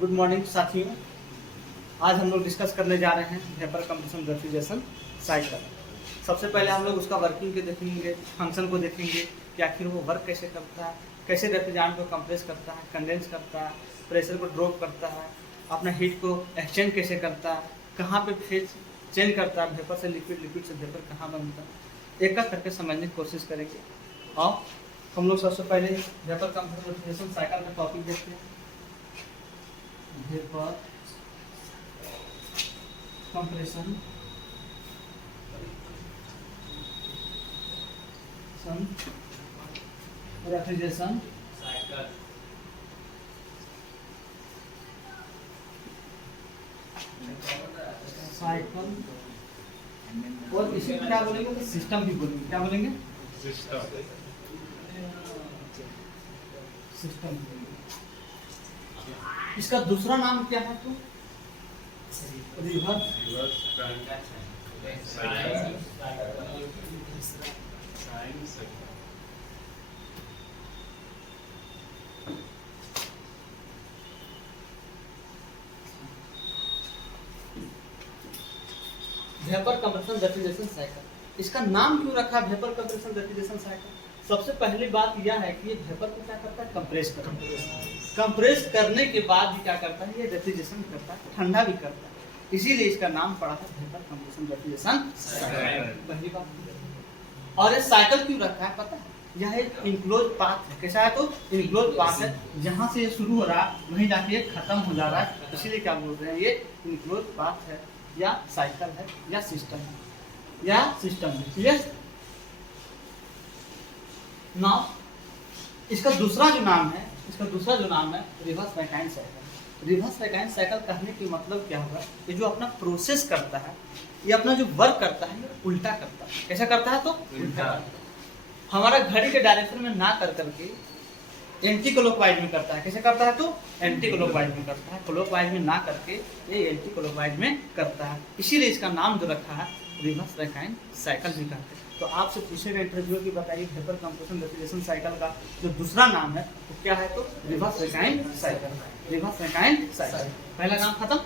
Good morning साथियों। आज हम लोग डिस्कस करने जा रहे हैं वेपर कंप्रेशन रेफ्रिजरेशन साइकिल। सबसे पहले हम लोग उसका वर्किंग के देखेंगे, फंक्शन को देखेंगे कि आखिर वो वर्क कैसे करता है, कैसे रेफ्रिजरेंट को कंप्रेस करता है, कंडेंस करता है, प्रेशर को ड्रॉप करता है, अपना हीट को एक्सचेंज कैसे करता है, कहाँ पे फेज चेंज करता है, वेपर से लिक्विड, लिक्विड से वेपर कहाँ बनता है, एक एक करके समझने की कोशिश करेंगे। और हम लोग सबसे पहले वेपर कंप्रेशन रेफ्रिजरेशन साइकिल का टॉपिक देखते हैं। वेपर कंप्रेशन रेफ्रिजरेशन साइकिल, और इसी को क्या बोलेंगे तो सिस्टम भी बोलेंगे। क्या बोलेंगे? सिस्टम। इसका दूसरा नाम क्या है? तो reverse vapour compression refrigeration cycle. इसका नाम क्यों रखा वेपर कंप्रेशन रेफ्रिजरेशन साइकिल? सबसे पहली बात यह है कि ये वेपर को क्या करता है? कंप्रेस करता है। कंप्रेस करने के बाद ही क्या करता है? ये रेफ्रिजरेशन करता है, ठंडा भी करता है। इसीलिए इसका नाम पड़ा है वेपर कंप्रेशन रेफ्रिजरेशन साइकिल। पहली बात। और ये साइकिल क्यों रखा है पता है? यह एक इनक्लोज पाथ है। कैसा है? तो इनक्लोज पाथ है, जहाँ से ये शुरू हो रहा है वहीं जाके ये खत्म हो जा रहा है। इसीलिए क्या बोल रहे हैं? ये इनक्लोज पाथ है, या साइकिल है, या सिस्टम है, या सिस्टम है। क्लियर? नाउ इसका दूसरा जो नाम है रिवर्स वैकाइन साइकिल। रिवर्स वैकाइन साइकिल कहने की मतलब क्या होगा? ये जो अपना प्रोसेस करता है, ये अपना जो वर्क करता है, ये उल्टा करता है। कैसा करता है? तो उल्टा। हमारा घड़ी के डायरेक्शन में ना कर करके एंटी क्लॉकवाइज में करता है। कैसे करता है? तो एंटी क्लॉकवाइज में करता है। क्लॉकवाइज में ना करके ये एंटी क्लॉकवाइज में करता है। इसीलिए इसका नाम जो रखा है रिवर्स वैकाइन साइकिल भी कहते हैं। तो आपसे पूछेगा इंटरव्यू की, बताइए वेपर कंप्रेशन रेफ्रिजरेशन साइकिल का जो दूसरा नाम है वो क्या है? तो रिवर्स वैकाइन साइकिल। रिवर्स वैकाइन साइकिल पहला नाम खत्म।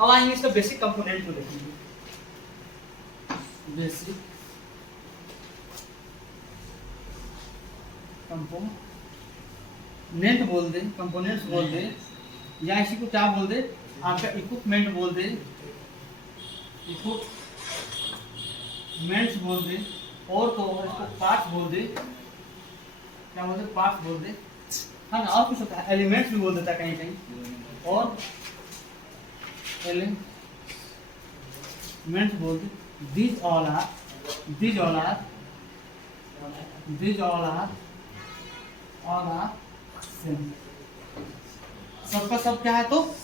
अब आएंगे इसका बेसिक कंपोनेंट को देखेंगे। बेसिक कंपोनेंट बोल दे, कंपोनेंट्स बोल दे, या इसी को क्या बोल दे? आपका इक्विपमेंट बोल दे, इक्विपमेंट्स बोल दे, और तो इसको पार्ट्स बोल दे। क्या बोलते? पार्ट्स बोल दे, है ना। और कुछ होता है, एलिमेंट्स भी बोल देता है कहीं कहीं, और एलिमेंट्स बोल दे। These all are same। सबका सब क्या है? तो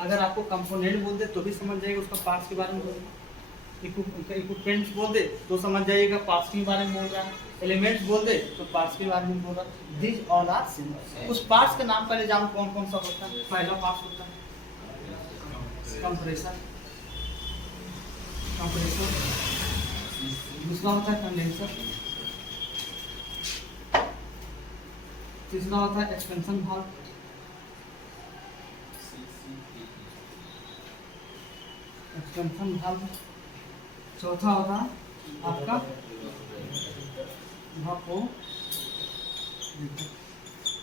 अगर आपको कंपोनेंट बोल दे तो भी समझ जाइएगा उसका पार्ट्स के बारे में बोल रहा। इक्विपमेंट्स बोल दे तो समझ जाइएगा पार्ट्स के बारे में बोल रहा है। एलिमेंट्स बोल दे तो पार्ट्स के बारे में बोल रहा है। These all are same। उस पार्ट्स के नाम पहले जानो कौन कौन सा होता है। पहला पार्ट होता है कंप्रेसर, दूसरा होता है कंडेंसर, तीसरा होता है एक्सपेंशन वाल्व, चौथा होता है आपका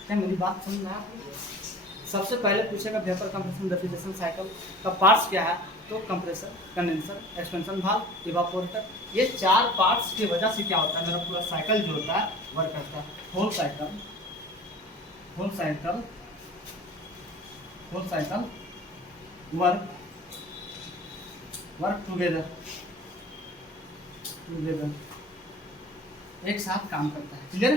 क्या मेरी बात समझ रहा है? सबसे पहले पूछेगा वेपर कंप्रेशन रेफ्रिजरेशन साइकिल का पार्ट्स क्या है? तो compressor, condenser, expansion valve, evaporator. ये चार पार्ट्स की वजह से क्या होता है? मेरा पूरा साइकिल जो होता है वर्क करता है। होल साइकिल वर्क टुगेदर, एक साथ काम करता है। क्लियर?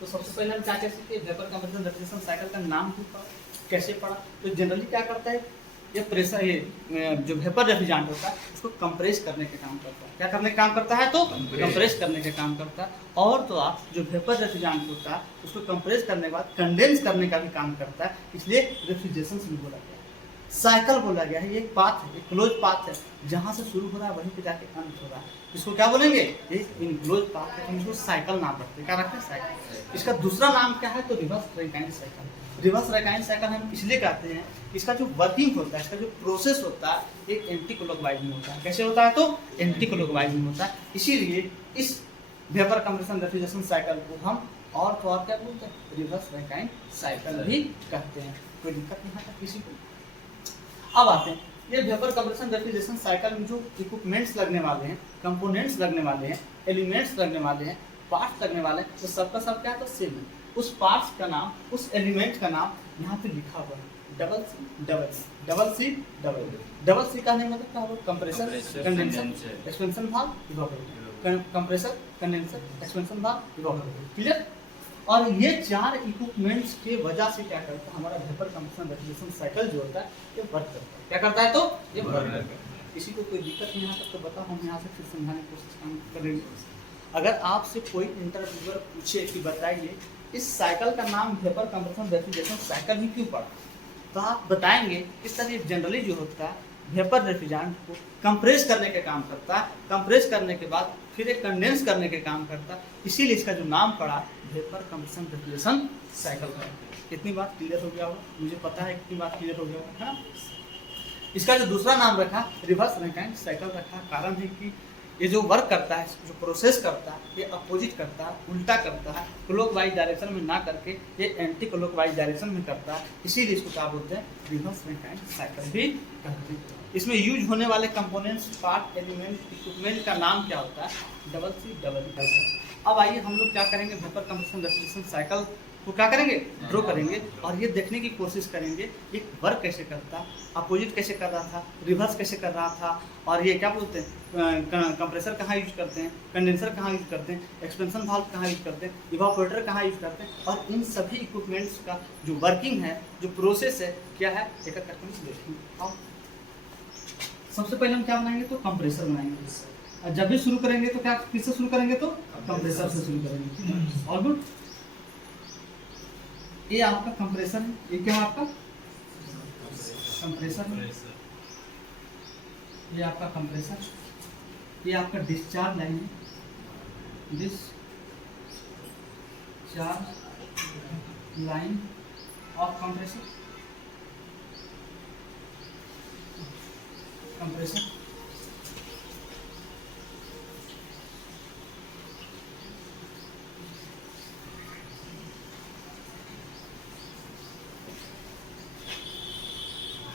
तो सबसे पहले हम क्या कह सकते हैं? वेपर कंप्रेशन रेफ्रिजरेशन साइकिल का नाम क्यों पड़ा, कैसे पड़ा? तो जनरली क्या करता है? ये प्रेशर, ये जो वेपर रेफ्रिजरेंट होता है उसको कंप्रेस करने का काम करता है। क्या करने का काम करता है? तो कंप्रेस करने का काम करता है। और तो आप जो वेपर रेफ्रिजरेंट होता है उसको कंप्रेस करने के बाद कंडेंस करने का भी काम करता है। इसलिए रेफ्रिजरेशन भी बोला गया है, साइकिल बोला गया है। ये एक पाथ है, एक क्लोज पाथ है, जहाँ से शुरू हो रहा है वहीं पे जाके अंत हो रहा है। इसको क्या बोलेंगे, ये इनक्लोज पार्ट हम इसको साइकिल नाम रखते हैं। क्या रखते हैं, साइकिल। इसका दूसरा नाम क्या है, तो reverse Rankine cycle. Reverse Rankine cycle हम इसलिए कहते हैं, इसका जो वर्किंग होता है, इसका जो प्रोसेस होता है, एक एंटी क्लॉकवाइज में होता है। कैसे होता है, तो एंटी क्लॉकवाइज में होता है। इसीलिए इस वेपर कंप्रेशन रेफ्रिजरेशन साइकिल को हम और तो और क्या बोलते हैं, रिवर्स रैंकाइन साइकिल भी कहते हैं। कोई दिक्कत नहीं है किसी को। अब आते हैं ये वेपर कंप्रेशन रेफ्रिजरेशन साइकिल में जो इक्विपमेंट्स लगने वाले हैं, कंपोनेंट्स लगने वाले हैं, एलिमेंट्स लगने वाले हैं, पार्ट्स लगने वाले हैं, तो सबका सब क्या है, तो सेम है। उस पार्ट्स का नाम, उस एलिमेंट का नाम यहाँ पे लिखा हुआ है, double C double C double C double double C का नहीं मतलब क्या होगा, compressor, condenser, expansion valve, evaporator, compressor, condenser, expansion valve, evaporator. Clear. और ये चार इक्विपमेंट्स के वजह से क्या करता है, हमारा वेपर कंप्रेशन रेफ्रिजरेशन साइकिल जो होता है ये वर्क करता है। क्या करता है, तो ये वर्क करता है। किसी को कोई दिक्कत नहीं यहाँ तक तो बताओ, हम यहाँ से फिर समझाने की कोशिश करेंगे। अगर आपसे कोई इंटरव्यूअर पूछे कि बताइए इस साइकिल का नाम वेपर कंप्रेशन रेफ्रिजरेशन साइकिल ही क्यों पड़ा, तो आप बताएंगे इस तरह जनरली जो होता है वेपर रेफ्रिजरेंट को कंप्रेस करने का काम करता है, कंप्रेस करने के बाद फिर एक कंडेंस करने के काम करता है, इसीलिए इसका जो नाम पड़ा वेपर कंप्रेशन रेफ्रिजरेशन साइकिल का। कितनी बात क्लियर हो गया होगा, मुझे पता है कितनी बात क्लियर हो गया होगा, है ना। इसका जो दूसरा नाम रखा रिवर्स रैंकाइन साइकिल रखा, कारण है कि ये जो वर्क करता है, जो प्रोसेस करता है, ये अपोजिट करता है, उल्टा करता है, क्लॉकवाइज डायरेक्शन में ना करके ये एंटी क्लॉकवाइज डायरेक्शन में करता है, इसीलिए इसको क्या बोलते हैं, रिवर्स रैंकाइन साइकिल भी कहते हैं। इसमें यूज होने वाले कंपोनेंट्स, पार्ट, एलिमेंट, इक्विपमेंट का नाम क्या होता है, डबल सी डबल ई। अब आइए हम लोग क्या करेंगे, वेपर कंप्रेशन रेफ्रिजरेशन साइकिल को क्या करेंगे, ड्रॉ करेंगे और ये देखने की कोशिश करेंगे ये वर्क कैसे करता, अपोजिट कैसे कर रहा था, रिवर्स कैसे कर रहा था, और ये क्या बोलते हैं, कंप्रेसर कहाँ यूज करते हैं, कंडेंसर कहाँ यूज करते हैं, एक्सपेंशन वाल्व कहाँ यूज करते हैं, इवापोरेटर कहाँ यूज करते हैं, और इन सभी इक्विपमेंट्स का जो वर्किंग है, जो प्रोसेस है, क्या है, एक एक करके हम देखेंगे। और सबसे पहले हम क्या बनाएंगे, तो कंप्रेसर बनाएंगे। और जब भी शुरू करेंगे तो क्या किससे शुरू करेंगे, तो कंप्रेसर से शुरू करेंगे। और गुड, ये आपका कंप्रेसर है, ये क्या है आपका कंप्रेसर है, ये आपका कंप्रेसर, ये आपका डिस्चार्ज लाइन है, discharge line of compressor, compressor.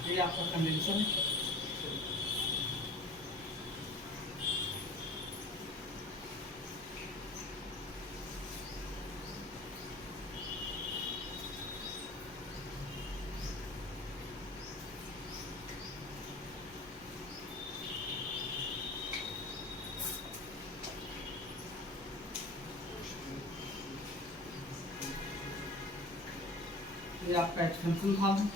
ये आपका कंडेंसर है, ये आपका एक्सपेंशन वाल्व है,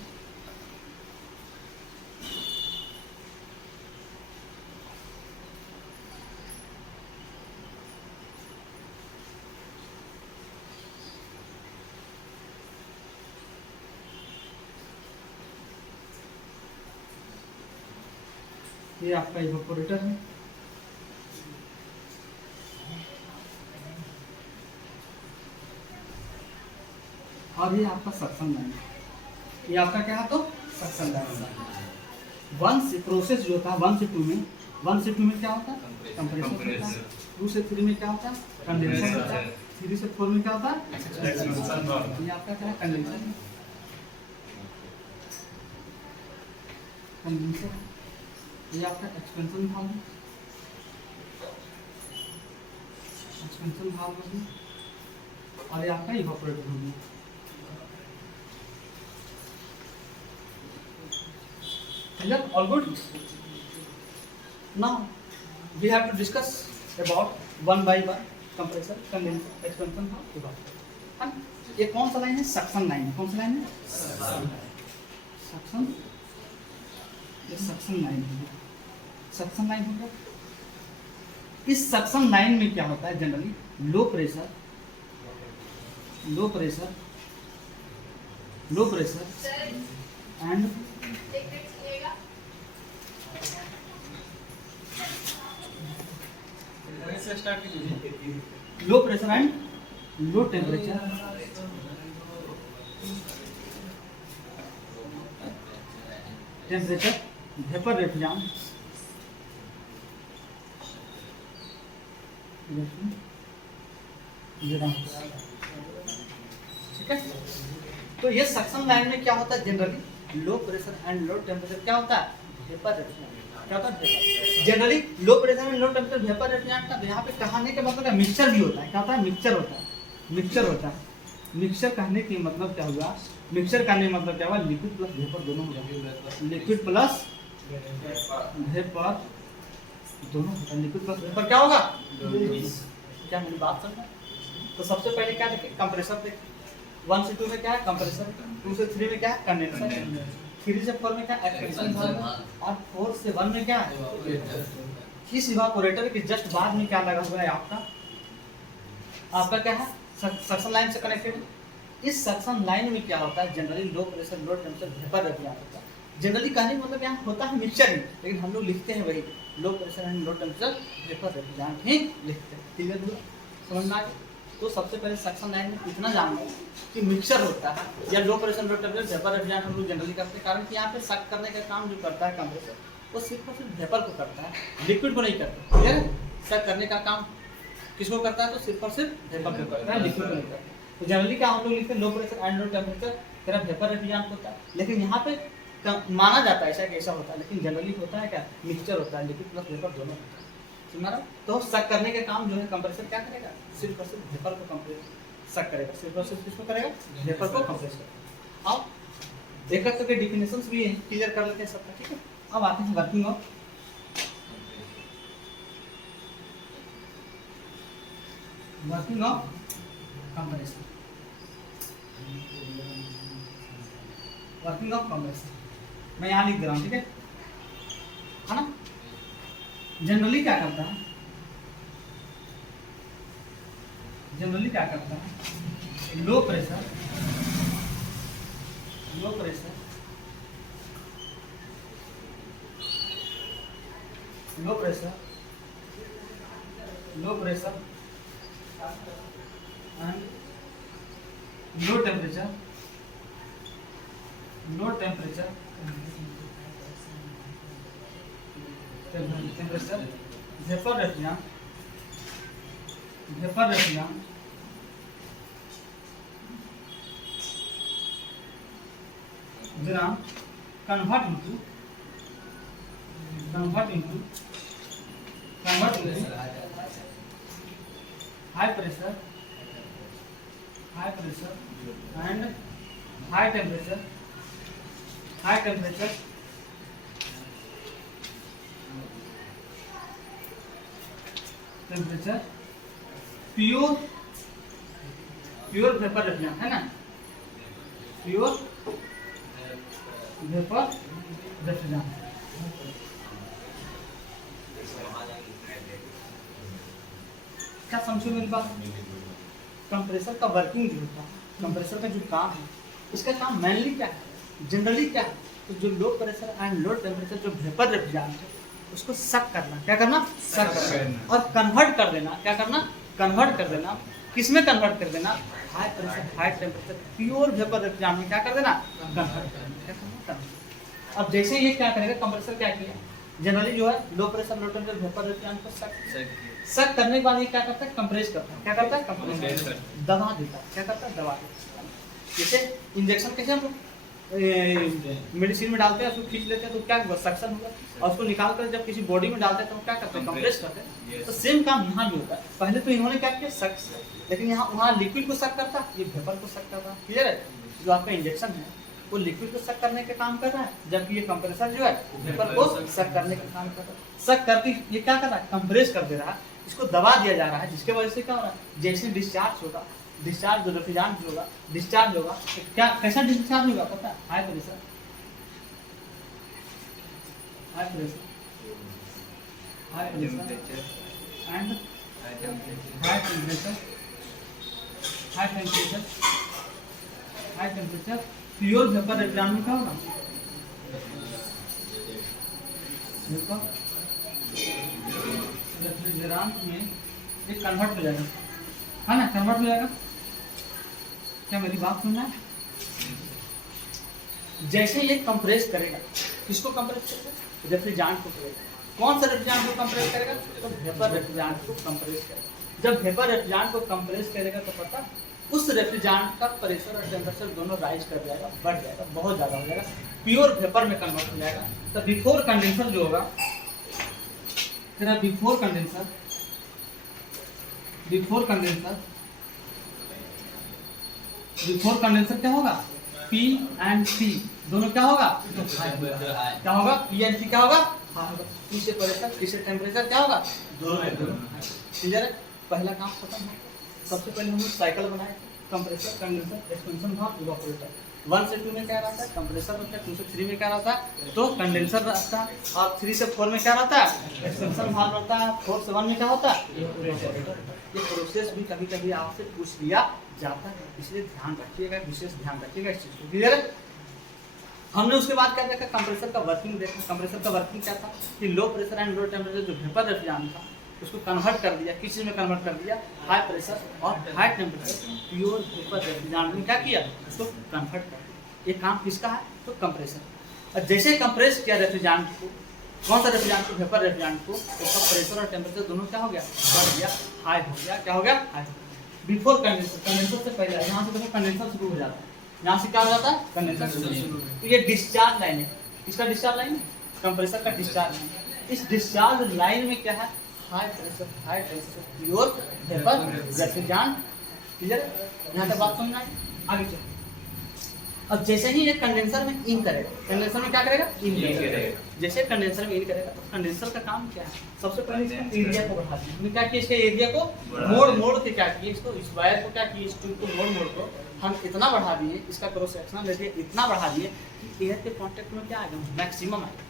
ये आपका इवेपोरेटर है, और ये आपका सक्शन लाइन है। ये आपका क्या है, तो सक्शन लाइन। 1 से प्रोसेस जो था 1 से 2 में, 1 से 2 में क्या होता है, कंप्रेसर होता है, 2 से 3 में क्या होता है, कंडेंसर होता है, 3 से 4 में क्या होता है, ये आपका क्या है, कंडेंसर है, कंडेंसर। ये आपका एक्सपेंशन वाल्व है, एक्सपेंशन वाल्व है, और ये आपका इवेपोरेटर होगी। All good. Now we have to discuss about one by one compressor, condenser, expansion valve, evaporator। ये कौन सा लाइन है, सक्शन लाइन है। कौन सा लाइन है, सक्शन, ये सक्शन लाइन है, सक्शन लाइन हो गया। इस सक्शन लाइन में क्या होता है, generally low pressure, low pressure, low pressure and से स्टार्ट कीजिए। लो pressure and low temperature vapour refrigerant ठीक है। तो ये सक्शन लाइन में क्या होता है generally low pressure and low temperature क्या होता है वेपर रेफ्रिजरेंट, क्या होता है generally low pressure and low temperature vapour refrigerant का यहाँ पे कहने के मतलब मिक्सचर भी होता है, क्या होता है मिक्सचर होता है, मिक्सचर होता है। मिक्सचर कहने की मतलब क्या हुआ, मिक्सचर कहने का मतलब क्या हुआ लिक्विड प्लस वेपर दोनों होगा, लिक्विड प्लस वेपर दोनों होगा, लिक्विड प्लस वेपर क्या होगा, क्या मेरी बात समझ। तो सबसे पहले क्या देखें कंप्रेसर देखें, 1 से 2 में क्या है कंप्रेसर, 2 से 3 में क्या है कंडेंसर, 3 से 4 में क्या है एक्सपेंशन, और 4 से 1 में क्या है। इस इवापोरेटर के जस्ट बाद में क्या लगा हुआ है आपका क्या है सक्शन लाइन से कनेक्टेड। इस सक्शन लाइन में क्या होता है generally low pressure low temperature vapour refrigerant होता है। जनरली कहने का मतलब यहाँ होता है मिक्सचर ही, लेकिन हम लोग लिखते हैं वही low pressure and low temperature vapour refrigerant ही लिखते हैं। क्लियर हुआ, समझ में आ गया। तो सबसे पहले सक्शन लाइन में इतना जान लो कि मिक्सचर होता है या low pressure low temperature vapour refrigerant हम लोग जनरली करते हैं, कारण कि यहाँ पे सक करने का काम जो करता है कंप्रेसर वो सिर्फ और सिर्फ वेपर को करता है, लिक्विड को नहीं करता। क्लियर है, सक करने का काम किसको करता है तो सिर्फ और सिर्फ वेपर को करता है, लिक्विड को नहीं करता। तो जनरली क्या हम लोग लिखते हैं लो प्रेशर एंड लो टेम्परेचर तेरा वेपर रेफ्रिजरेंट होता है, लेकिन यहाँ पे माना जाता है ऐसा कैसा होता है, लेकिन जनरली होता है क्या मिक्सचर होता है, लिक्विड प्लस वेपर दोनों होता है। समझ रहा। तो सक करने का काम जो है कंप्रेसर क्या करेगा सिर्फ और सिर्फ वेपर को कंप्रेस सक करेगा, सिर्फ और सिर्फ किसको करेगा वेपर को कंप्रेस करेगा। अब एक एक करके डेफिनेशंस भी क्लियर कर लेते हैं सबका, ठीक है। अब आते हैं working of compressor, working of compressor मैं यहाँ लिख दे रहा हूँ, ठीक है ना। जनरली क्या करता है, जनरली क्या करता है low pressure low pressure low pressure low pressure and low temperature temperature vapour refrigerant convert into high pressure and high temperature pure vapour refrigerant है ना, प्योर वेपर रेफ्रिजरेंट। क्या समझो मेरी बात। कंप्रेसर का वर्किंग जो होता है, कंप्रेसर का जो काम है, इसका काम मेनली क्या है जनरली क्या है, तो जो लो प्रेशर एंड लो टेम्परेचर जो वेपर रेफ्रिजरेंट है उसको सक करना, क्या करना सक करना, और कन्वर्ट कर देना, क्या करना कन्वर्ट कर देना, किसमें कन्वर्ट कर देना high pressure high temperature pure vapour refrigerant में क्या कर देना कन्वर्ट कर देना, क्या करना। अब जैसे ये क्या करेगा कंप्रेसर क्या किया जनरली जो है low pressure low temperature vapour refrigerant को सक करने के बाद ये क्या करता है कंप्रेस करता है, क्या करता है कंप्रेस दबा देता है, क्या करता है दबा देता है। जैसे इंजेक्शन कैसे हम मेडिसिन में डालते हैं उसको खींच लेते हैं तो क्या होगा सक्शन होगा, और उसको निकाल कर जब किसी बॉडी में डालते हैं तो क्या करते हैं कंप्रेस करते हैं। तो सेम काम यहाँ भी होता है, पहले तो इन्होंने क्या किया सक, लेकिन यहाँ वहाँ लिक्विड को सक करता है, ये वेपर को सक करता है। क्लियर है, जो आपका इंजेक्शन है वो लिक्विड को सक करने का काम कर रहा है, जबकि ये कंप्रेसर जो है वेपर को सक करने का काम कर रहा है। सक करके ये क्या कर रहा है कंप्रेस कर दे रहा है, इसको दबा दिया जा रहा है, जिसके वजह से क्या हो रहा है जैसे डिस्चार्ज होगा, डिस्चार्ज जो रेफ्रिजरेंट होगा डिस्चार्ज होगा तो क्या कैसा डिस्चार्ज होगा पता है high pressure and high temperature pure vapour refrigerant में क्या होगा रेफ्रिजरेंट में ये कन्वर्ट हो जाएगा, है ना, कन्वर्ट हो जाएगा। क्या मेरी बात सुनना है? जैसे ये कंप्रेस करेगा, किसको कंप्रेस करेगा? रेफ्रिजरेंट को करेगा। कौन सा रेफ्रिजरेंट को कंप्रेस करेगा? तो वेपर रेफ्रिजरेंट को कंप्रेस करेगा। जब वेपर रेफ्रिजरेंट को कंप्रेस करेगा तो पता उस रेफ्रिजरेंट का प्रेशर और टेम्परेचर दोनों राइज कर जाएगा, बढ़ जाएगा, बहुत ज़्यादा हो जाएगा, प्योर वेपर में कन्वर्ट हो जाएगा। तो बिफोर कंडेंसर जो होगा तेरा, बिफोर कंडेंसर क्या होगा? P एंड C दोनों क्या होगा? क्या होगा? P एंड C क्या होगा? P से प्रेशर, P से टेम्परेचर क्या होगा? दोनों। क्लियर है? पहला काम खत्म हो। सबसे पहले हम लोग साइकिल बनाए, कंप्रेसर, कंडेंसर, एक्सपेंशन भाप, इवापोरेटर। 1 से 2 में क्या रहता है? कंप्रेसर रहता है। 2 से 3 में क्या रहता है? तो कंडेंसर रहता है। और 3 से 4 में क्या रहता है? एक्सपेंशन भाप रहता है। 4 से 1 में क्या होता है? इवापोरेटर। ये प्रोसेस भी कभी कभी आपसे पूछ लिया जाता है, इसलिए ध्यान रखिएगा, विशेष ध्यान रखिएगा इस चीज को। क्लियर है? हमने उसके बाद क्या देखा? कंप्रेसर का वर्किंग देखा। कंप्रेसर का वर्किंग क्या था कि लो प्रेशर एंड लो टेम्परेचर जो वेपर रेफ्रिजरेंट था उसको कन्वर्ट कर दिया, किस चीज में कन्वर्ट कर दिया? हाई प्रेशर और high temperature pure vapour refrigerant में क्या किया? उसको कन्वर्ट कर दिया। ये काम किसका है? तो कंप्रेसर। और जैसे कंप्रेस किया रेफ्रिजरेंट को, कौन सा रेफ्रिजरेंट को? वेपर रेफ्रिजरेंट को, उसका प्रेशर और टेम्परेचर दोनों क्या हो गया? बढ़ गया, हाई हो गया। क्या हो गया? हाई हो गया। बिफोर कंडेंसर, कंडेंसर से पहले यहाँ से देखो कंडेंसर शुरू हो जाता है। यहाँ से क्या हो जाता है? कंडेंसर शुरू। तो ये डिस्चार्ज लाइन है। इसका डिस्चार्ज लाइन है, कंप्रेसर का डिस्चार्ज लाइन। इस डिस्चार्ज लाइन में क्या है? High pressure, high temperature pure vapour refrigerant. Clear है? यहाँ तक बात समझना है? आगे चलो। अब जैसे ही ये कंडेंसर में इन करेगा, कंडेंसर में क्या करेगा? इन करेगा। जैसे कंडेंसर में इन करेगा तो कंडेंसर का काम क्या है? सबसे पहले इसका एरिया को बढ़ा दिया। हमने क्या किया? इसके एरिया को मोड़ के क्या किए? इसको, इस वायर को क्या किए? इस ट्यूब को मोड़ को हम इतना बढ़ा दिए, इसका क्रॉस सेक्शनल एरिया इतना बढ़ा दिए कि एयर के कांटेक्ट में क्या आएगा? मैक्सिमम आएगा।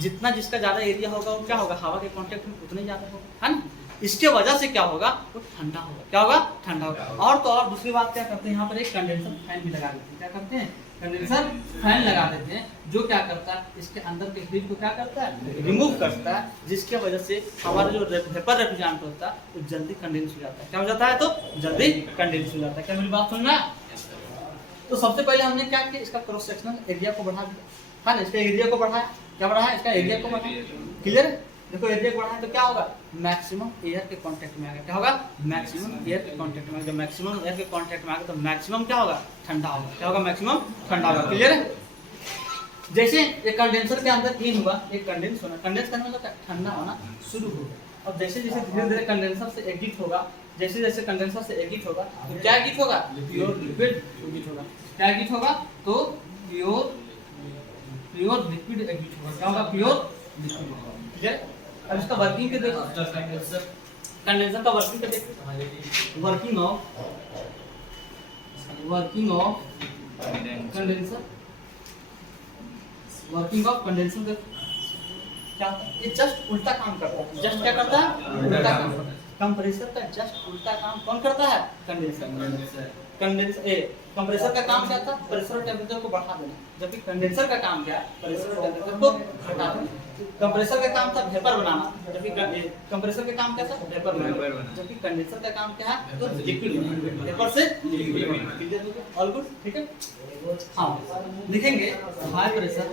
जितना जिसका ज़्यादा एरिया होगा वो क्या होगा? हवा के कांटेक्ट में उतना ही ज़्यादा होगा, है ना? इसके वजह से क्या होगा? वो ठंडा होगा। क्या होगा? ठंडा होगा। और तो और दूसरी बात क्या करते हैं, यहाँ पर एक कंडेंसर फैन भी लगा देते हैं। क्या करते हैं? कंडेंसर फैन लगा देते हैं, जो क्या करता है? इसके अंदर के हीट को क्या करता है? रिमूव करता है, जिसके वजह से हमारा जो वेपर रेफ्रिजरेंट होता है वो जल्दी कंडेंस हो जाता है। क्या हो जाता है? तो जल्दी कंडेंस हो जाता है। क्या मेरी बात सुनना? तो सबसे पहले हमने क्या किया? इसका क्रॉस सेक्शनल एरिया को बढ़ा दिया, है ना? इसका एरिया को बढ़ाया। क्या बढ़ाया? इसका एरिया को बढ़ाया। क्लियर? देखो एरिया को बढ़ाया तो क्या होगा? मैक्सिमम एयर के कांटेक्ट में आएगा। क्या होगा? मैक्सिमम एयर के कांटेक्ट में आएगा। जब मैक्सिमम एयर के कांटेक्ट में आएगा तो मैक्सिमम क्या होगा? ठंडा होगा। क्या होगा? मैक्सिमम ठंडा होगा। क्लियर है? जैसे एक कंडेंसर के अंदर इन हुआ, एक कंडेंस होना, कंडेंस करने मतलब ठंडा होना शुरू होगा। और जैसे जैसे धीरे धीरे कंडेंसर से एग्जिट होगा, जैसे जैसे कंडेंसर से एग्जिट होगा तो क्या एग्जिट होगा? प्योर लिक्विड एग्जिट होगा। क्या एग्जिट होगा? तो प्योर लिक्विड एग्जिट होगा। क्या होगा? प्योर लिक्विड होगा। ठीक है? अब इसका वर्किंग के देखो, कंडेंसर का वर्किंग के देखो। Working of condenser, working of condenser देखो क्या होता है? ये जस्ट उल्टा काम करता है। जस्ट क्या करता है? उल्टा काम करता है। कंप्रेसर का जस्ट उल्टा काम कौन करता है? कंडेंसर। कंप्रेसर का काम क्या था? प्रेशर और टेम्परेचर को बढ़ा देना, जबकि कंडेंसर का काम क्या है? प्रेशर और टेम्परेचर को घटा देना। कंप्रेसर का काम था वेपर बनाना, जबकि कंप्रेसर का काम क्या था? वेपर बनाना, जबकि कंडेंसर का काम क्या है? तो लिक्विड बनाना, वेपर से लिक्विड बनाना। क्लियर हो गया? All good? ठीक है? हाँ, लिखेंगे high pressure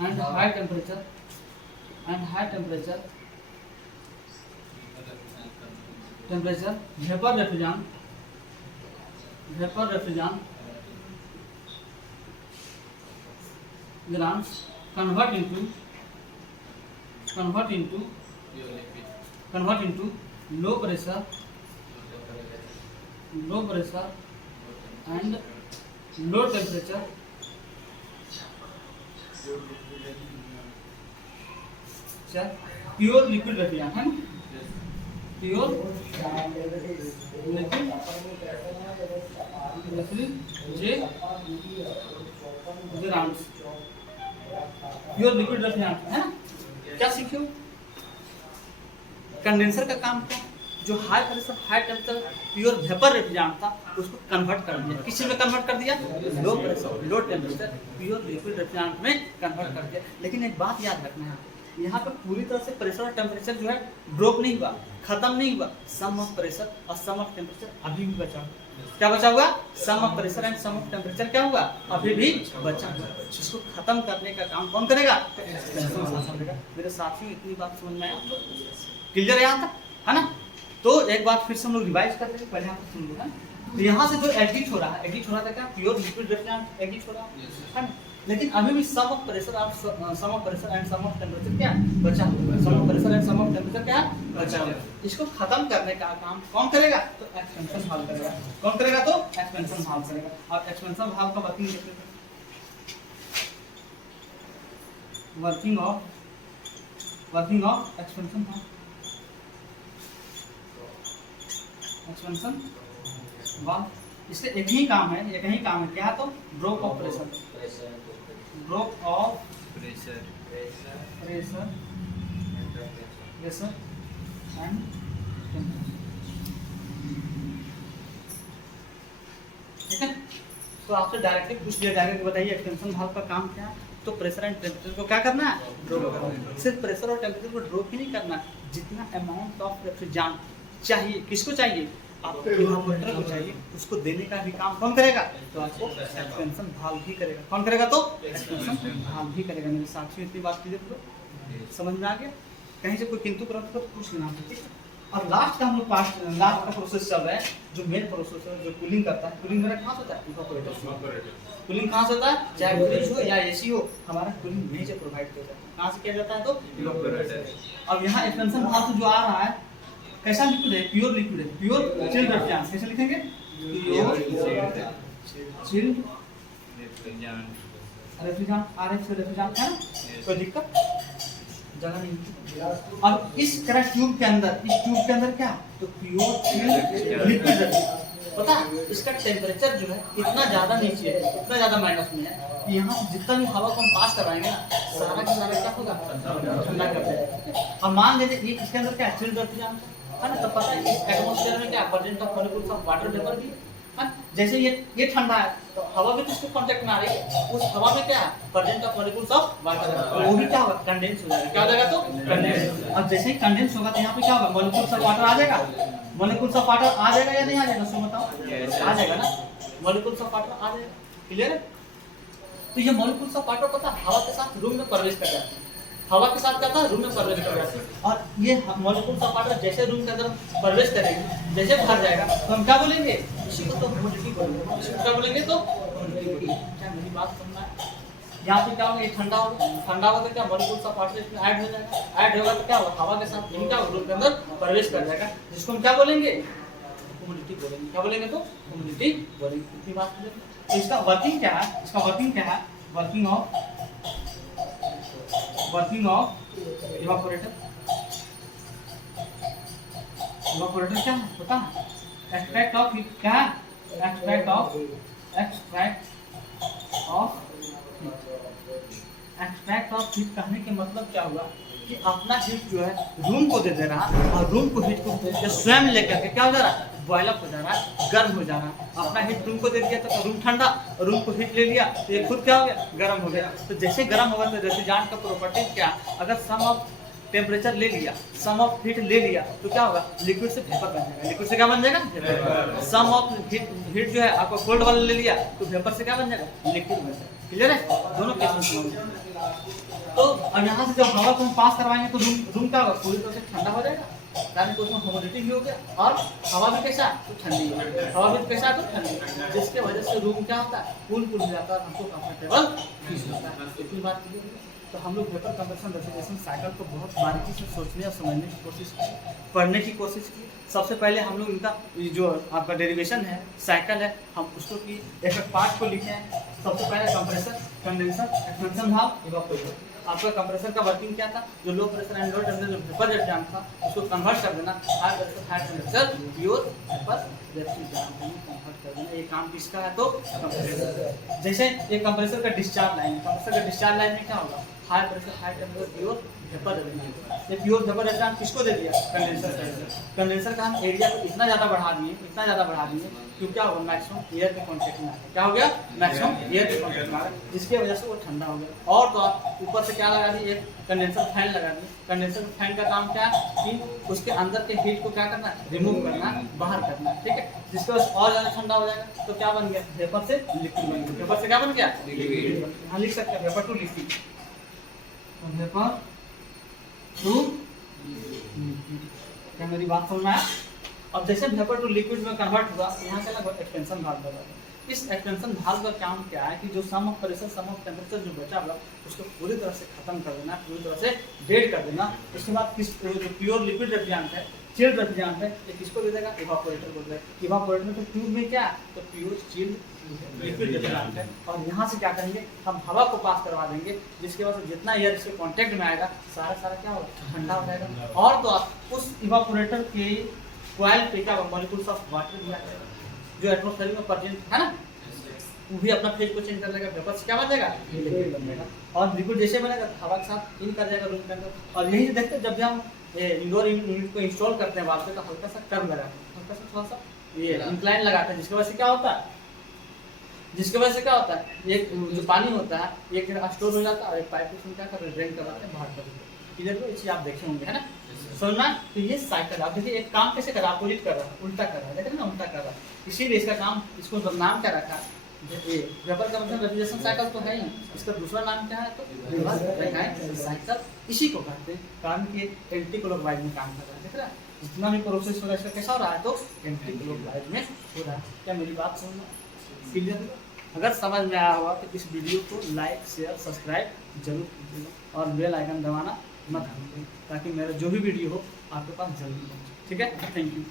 and high temperature vapor refrigerant convert into low pressure and low temperature pure liquid refrigerant, है ना? प्योर लिक्विड रेफ्रिजरेंट, है ना? क्या सीखे? कंडेंसर का काम क्या? जो high pressure high temperature pure vapour refrigerant था उसको कन्वर्ट कर दिया, किस चीज में कन्वर्ट कर दिया, low pressure low temperature pure liquid refrigerant में कन्वर्ट कर दिया। लेकिन एक बात याद रखना है, यहाँ पे पूरी तरह से प्रेशर और टेम्परेचर जो है ड्रॉप नहीं हुआ, खत्म नहीं हुआ, सम ऑफ प्रेशर और सम ऑफ टेम्परेचर अभी भी बचा हुआ। क्या बचा हुआ, sum of pressure and sum of temperature क्या हुआ, अभी भी बचा हुआ। इसको खत्म करने का काम कौन करेगा, मेरे साथियों इतनी बात समझ में आया, क्लियर है यहाँ तक, है ना। तो एक बार फिर से हम लोग रिवाइज करते हैं, पहले आप सुन लो। तो यहाँ से जो एग्जिट हो रहा है, एग्जिट हो रहा था क्या, प्योर लिक्विड रेफ्रिजरेंट एग्जिट हो रहा है ना। लेकिन अभी भी सम ऑफ प्रेशर और sum of pressure and sum of temperature क्या बचा हुआ है, sum of pressure and sum of temperature क्या बचा हुआ है। इसको खत्म करने का काम कौन करेगा, तो एक्सपेंशन वाल्व करेगा। कौन करेगा, तो एक्सपेंशन वाल्व करेगा। और एक्सपेंशन वाल्व का वर्किंग देखते हैं, working of expansion valve, expansion valve. इसका एक ही काम है, एक ही काम है, क्या, तो drop of pressure, drop of pressure and temperature, ठीक है। तो आपसे डायरेक्टली पूछ लिया जाएगा कि बताइए एक्सपेंशन वाल्व का काम क्या है, तो प्रेशर एंड टेम्परेचर को क्या करना है, ड्रॉप करना है। सिर्फ प्रेशर और टेम्परेचर को ड्रॉप ही नहीं करना, जितना अमाउंट ऑफ रेफ्रिजरेंट चाहिए, किसको चाहिए, आपको इवापोरेटर को चाहिए, उसको देने का भी काम कौन करेगा, तो आपको एक्सपेंशन वाल्व ही करेगा। कौन करेगा, तो एक्सपेंशन वाल्व ही करेगा। मेरे साथियों इतनी बात क्लियर करो, समझ में आ गया, कहीं से कोई किंतु परंतु तो पूछ लेना। और लास्ट का हम लोग लास्ट का प्रोसेस चल रहा है, जो मेन प्रोसेस है, जो कूलिंग करता है। कूलिंग मेरा कहाँ से होता है, इवापोरेटर। कूलिंग कहाँ से होता है, चाहे फ्रिज हो या एसी हो, हमारा कूलिंग यहीं से प्रोवाइड किया जाता है। कहाँ से किया जाता है, तो इवापोरेटर। अब यहाँ एक्सपेंशन वाल्व जो आ रहा है, कैसा लिक्विड है, प्योर लिक्विड है, प्योर चिल्ड रेफ्रिजरेंट। कैसे लिखेंगे, प्योर चिल्ड रेफ्रिजरेंट, आरएफ से रेफ्रिजरेंट है, कोई दिक्कत जगह नहीं। अब इस तरह ट्यूब के अंदर क्या, तो प्योर चिल्ड लिक्विड रेफ्रिजरेंट। पता है इसका टेम्परेचर जो है इतना ज्यादा नीचे है, इतना ज्यादा माइनस में है कि यहाँ से जितना भी हवा को हम पास करवाएंगे ना, सारा का सारा क्या होगा, ठंडा कर देगा। अब मान लीजिए ये इसके अंदर क्या चिल्ड रेफ्रिजरेंट है ना, तो पता है इस एटमॉस्फेयर में क्या present of molecules of water vapour भी है। जैसे ये ठंडा है तो हवा भी तो इसके कांटेक्ट में आ रही है, उस हवा में क्या है present of molecules of water, वो भी क्या होगा, कंडेंस हो जाएगा। क्या हो जाएगा, तो कंडेंस। अब जैसे ही कंडेंस होगा तो यहाँ पे क्या होगा, मॉलिक्यूल्स ऑफ वाटर आ जाएगा। मॉलिक्यूल्स ऑफ वाटर आ जाएगा या नहीं आ जाएगा, सो बताओ, आ जाएगा ना, मॉलिक्यूल्स ऑफ वाटर आ जाएगा। क्लियर है। तो ये मॉलिक्यूल्स ऑफ वाटर पता हवा के साथ रूम में प्रवेश कर जाते हैं, हवा के साथ क्या था, रूम में प्रवेश कर जाते हैं। और ये मॉलिक्यूल्स ऑफ वाटर जैसे रूम के अंदर प्रवेश करेंगे, जैसे बाहर जाएगा तो हम क्या बोलेंगे, इसी को तो ह्यूमिडिटी बोलेंगे। इसी को क्या बोलेंगे, तो ह्यूमिडिटी। क्या मेरी बात समझना है। यहाँ पे क्या होगा, ये ठंडा होगा, ठंडा होगा तो क्या मॉलिक्यूल्स ऑफ वाटर इसमें ऐड हो जाएगा, ऐड होगा तो क्या होगा, हवा के साथ इनका रूम के अंदर प्रवेश कर जाएगा, जिसको हम क्या बोलेंगे, ह्यूमिडिटी बोलेंगे। क्या बोलेंगे, तो ह्यूमिडिटी बोलेंगे। इतनी बात है। तो इसका वर्किंग क्या है, इसका वर्किंग क्या है, वर्किंग ऑफ इवापोरेटर। इवापोरेटर क्या है पता है, एक्सट्रैक्ट ऑफ हीट। क्या है, एक्सट्रैक्ट ऑफ हीट। कहने के मतलब क्या हुआ कि अपना हीट जो है रूम को दे दे रहा है, और रूम को हीट को स्वयं लेकर के क्या हो जा रहा है, बॉयल अप हो जा रहा है, गर्म हो जा रहा है। अपना हीट रूम को दे दिया तो रूम ठंडा, रूम को हीट ले लिया तो ये खुद क्या हो गया, गर्म हो गया। तो जैसे गर्म होगा तो रेफ्रिजरेंट का प्रॉपर्टीज क्या, अगर सम ऑफ टेम्परेचर ले लिया, सम ऑफ हीट ले लिया तो क्या होगा, लिक्विड से वेपर बन जाएगा। लिक्विड से क्या बन जाएगा, सम ऑफ हीट जो है आपको कोल्ड वाला ले लिया तो वेपर से क्या बन जाएगा, लिक्विड बन जाएगा। क्लियर है, दोनों केस में। तो अब यहाँ से जब हवा को हम पास करवाएंगे तो रूम क्या होगा, पूरी तरह से ठंडा हो जाएगा, कारण कि उसमें ह्यूमिडिटी भी हो गया, और हवा भी कैसा है, तो ठंडी है, हवा भी कैसा है, तो ठंडी, जिसके वजह से रूम क्या होता है, कूल हो जाता है, हमको कंफर्टेबल फील होता है। इतनी बात क्लियर है। तो हम लोग वेपर कंप्रेशन रेफ्रिजरेशन साइकिल को बहुत बारीकी से सोचने और समझने की कोशिश की, पढ़ने की कोशिश की। सबसे पहले हम लोग इनका जो आपका डेरिवेशन है, साइकिल है, हम उसको की एक एक पार्ट को लिखे हैं। सबसे पहले compressor, condenser, expansion valve, evaporator. आपका कंप्रेसर का वर्किंग क्या था, जो लो pressure and low temperature vapour refrigerant था उसको कन्वर्ट कर देना high pressure high temperature pure vapour refrigerant में कन्वर्ट कर देना। ये काम किसका है, तो कंप्रेसर। जैसे ये कंप्रेसर का डिस्चार्ज लाइन है, कंप्रेसर का डिस्चार्ज लाइन में क्या होगा, high pressure high temperature pure vapour दे देना। ये प्योर वेपर जैसे हम किसको दे दिया, कंडेंसर। कंडेंसर का हम एरिया को इतना ज़्यादा बढ़ा दिए क्यों क्या होगा, मैक्सिमम एयर के कॉन्टेक्ट में आ गया। क्या हो गया, मैक्सिमम एयर के कॉन्टेक्ट में आ गया, जिसकी वजह से वो ठंडा हो गया। और तो ऊपर से क्या लगा दिए, एक कंडेंसर फैन लगा दिए। कंडेंसर फैन का काम क्या है कि उसके अंदर के हीट को क्या करना है, रिमूव करना, बाहर करना, ठीक है, जिसके वजह से और ज़्यादा ठंडा हो जाएगा। तो क्या बन गया, वेपर से लिक्विड बन गया। वेपर से क्या बन गया, लिक्विड। यहाँ लिख सकते हैं vapour to liquid, vapour to liquid. क्या मेरी बात समझ में आया? अब जैसे वेपर टू लिक्विड में कन्वर्ट हुआ, यहाँ से ना एक्सपेंशन भाग लगा। इस एक्सपेंशन भाग का काम क्या है कि जो sum of pressure, sum of temperature जो बचा हुआ उसको पूरी तरह से खत्म कर देना, पूरी तरह से डेड कर देना। उसके बाद किस जो प्योर लिक्विड रेफ्रिजरेंट है, चिल्ड रेफ्रिजरेंट है, ये किसको दे देगा, इवापोरेटर को दे देगा। इवापोरेटर में तो ट्यूब में क्या है, तो प्योर चिल्ड लिक्विड रेफ्रिजरेंट है। और यहाँ से क्या करेंगे, हम हवा को पास करवा देंगे, जिसके वजह से जितना एयर इसके कांटेक्ट में आएगा सारा क्या होगा, ठंडा हो जाएगा। और तो उस इवापोरेटर के कॉइल पे क्या मॉलिक्यूल्स ऑफ वाटर दिया जाएगा जो एटमॉस्फेयर में प्रेजेंट है ना, वो भी अपना फेज को चेंज कर देगा। वेपर से क्या बन जाएगा, लिक्विड बन जाएगा। और लिक्विड जैसे बनेगा हवा के साथ इन कर जाएगा रूम के अंदर। और यही से देखते हैं जब भी हम इंडोर यूनिट को इंस्टॉल करते हैं वाल पे, तो हल्का सा कर्व लगाते हैं, हल्का सा थोड़ा सा ये इंक्लाइन लगाते हैं, जिसकी वजह से क्या होता है, एक जो पानी होता है एक जगह स्टोर हो जाता है और एक पाइप से क्या कर ड्रेन करवाते हैं, बाहर कर देते हैं। क्लियर हो, इसे आप देखे होंगे, है ना, सुनना। तो ये साइकिल आप देखिए, एक काम कैसे कर रहा है, अपोजिट कर रहा है, उल्टा कर रहा है, देखिए ना, उल्टा कर रहा है। इसीलिए इसका काम, इसको नाम क्या रखा है, ये वेपर का मतलब रेफ्रिजरेशन साइकिल तो है ही, इसका दूसरा नाम क्या है, तो रिवर्स वैकांस साइकिल इसी को कहते हैं। कारण कि एंटी क्लॉकवाइज में काम कर रहा है, देख रहा है, जितना भी प्रोसेस हो रहा है इसका कैसा हो रहा है, तो एंटी क्लॉकवाइज में हो रहा है। क्या मेरी बात सुनना क्लियर? अगर समझ में आया होगा तो इस वीडियो को लाइक, शेयर, सब्सक्राइब जरूर कीजिएगा और बेल आइकन दबाना मत भूलिए, ताकि मेरा जो भी वीडियो हो आपके पास जल्दी पहुंचे। ठीक है, थैंक यू।